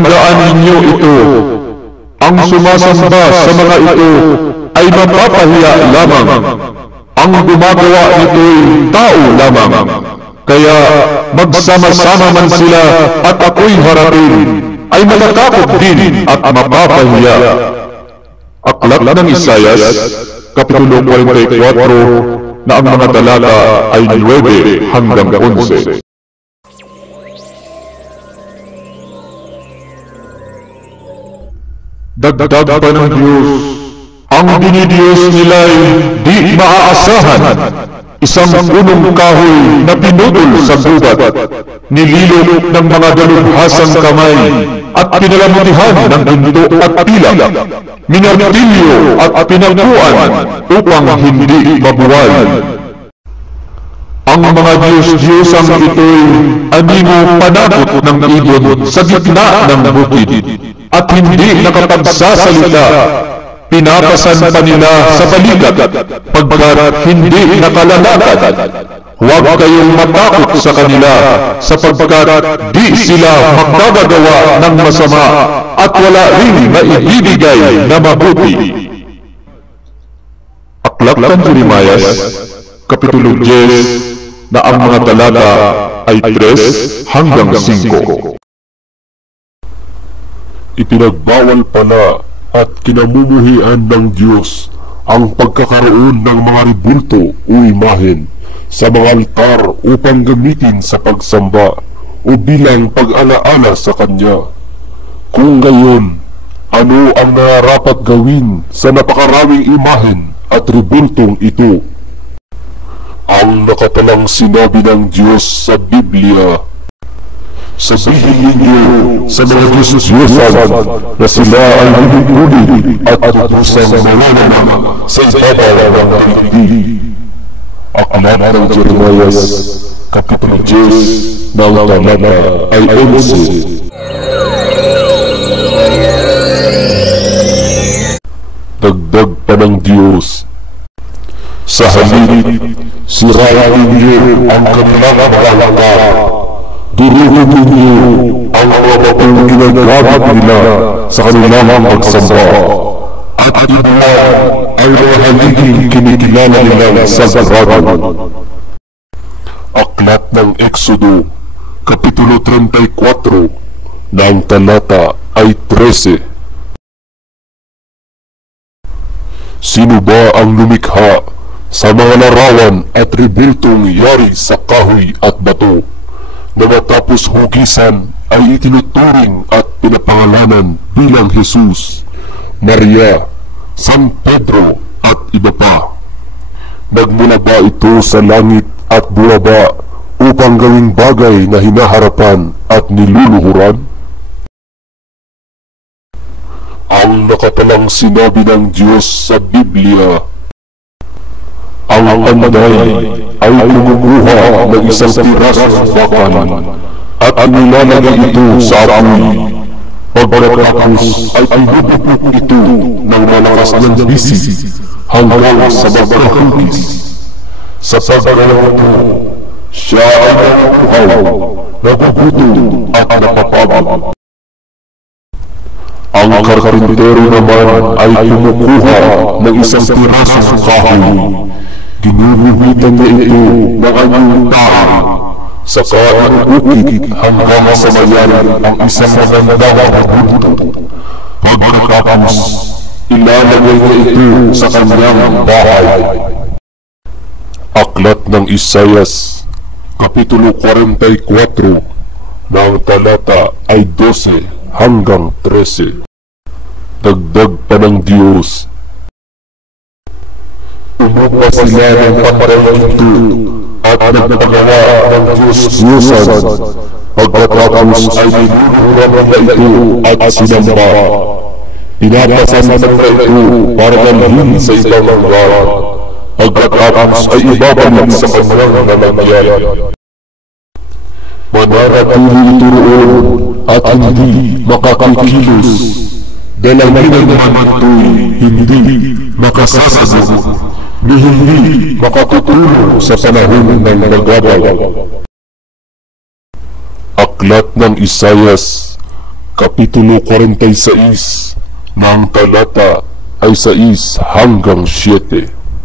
Tandaan ninyo ito, ang sumasamba sa mga ito ay mapapahiya lamang. Ang gumagawa nito'y tao lamang. Kaya magsama-sama man sila at ako'y harapin, ay matatakot din at mapapahiya. Aklat ng Isayas, Kapitulo 44, na ang mga talata ay 9 hanggang 11. Dagdag pa ng Diyos, ang dinidiyos nila'y di maaasahan. Isang punong kahoy na pinutol sa gubat, nililok ng mga dalubhasang kamay, at pinalamutihan ng ginto at pila, minartilyo at pinagpuan upang hindi mabuwal. Ang mga Diyos-Diyosang ito'y animo panakot ng ibon sa gitna ng bukid, at hindi nakapagsasalita. Pinapasan pa nila sa balikat pagkat hindi nakalalakad. Huwag kayong matakot sa kanila, sapagkat di sila magkagagawa ng masama at wala ring maibibigay na mabuti. Aklat ng Jeremias, Kapitulo 10, na ang mga talata ay 3 hanggang 5. Ipinagbawal pala at kinamumuhian ng Diyos ang pagkakaroon ng mga rebulto o imahen sa mga altar upang gamitin sa pagsamba o bilang pag-alaala sa Kanya. Kung gayon, ano ang nararapat gawin sa napakaraming imahen at rebultong ito? Ang nakatalang sinabi ng Diyos sa Biblia, sabihin ninyo sa mga Diyos-Diyosan na sila ay hinihuli at pusang mananama sa ibabaw ng daigdig. Aklat ng Jeremias, Kapitulo 10, na ang talata ay 11. Dagdag pa ng Diyos, sa halip, sirain ninyo ang kanilang malaka. Durugin ninyo ang mga batong ginagamit nila sa kanilang pagsamba, at ibulan ang mga haliging kinikilala nila sa sagrado. Aklat ng Exodo, Kapitulo 34, na ang talata ay 13. Sino ba ang lumikha sa mga larawan at rebultong yari sa kahoy at bato, na matapos hugisan ay itinuturing at pinapangalanan bilang Jesus, Maria, San Pedro at iba pa? Nagmula ba ito sa langit at bumaba upang gawing bagay na hinaharapan at niluluhuran? Ang nakatalang sinabi ng Diyos sa Biblia, ang panday ay kumukuha ng isang pirasong bakal at inilalagay ito sa apoy. Pagkatapos ay pinupupok ito ng malakas ng bisig hanggang sa magkahugis. Sa pagkagawa ito, siya ay napuhaw, nagugutom at napapagod. Ang karpintero naman ay kumukuha ng isang pirasong kahoy. Ginuguhitan niya ito ng anyong tao, saka inuukit hanggang sa mayan ang isang magandang rebulto. Pagkatapos, ilalagay niya ito sa kanyang bahay. Aklat ng Isayas, Kapitulo 44, na ang talata ay 12 hanggang 13. Dagdag pa ng Diyos, umupa sila ng patay ito at nagpagawa ng Diyos-Diyosan. Pagkatapos ay niluluhuran nila ito at sinamba. Pinapasan nila ito para dalhin sa ibang lugar. Pagkatapos ay ibabalik sa kanyang lalagyan. Mananatili ito roon at hindi makakikilos. Dalawin naman ito'y hindi makasasagot, ni hindi makatutulong sa panahon ng nagagawa. Aklat ng Isayas, Kapitulo 46 ng talata ay 6 hanggang 7.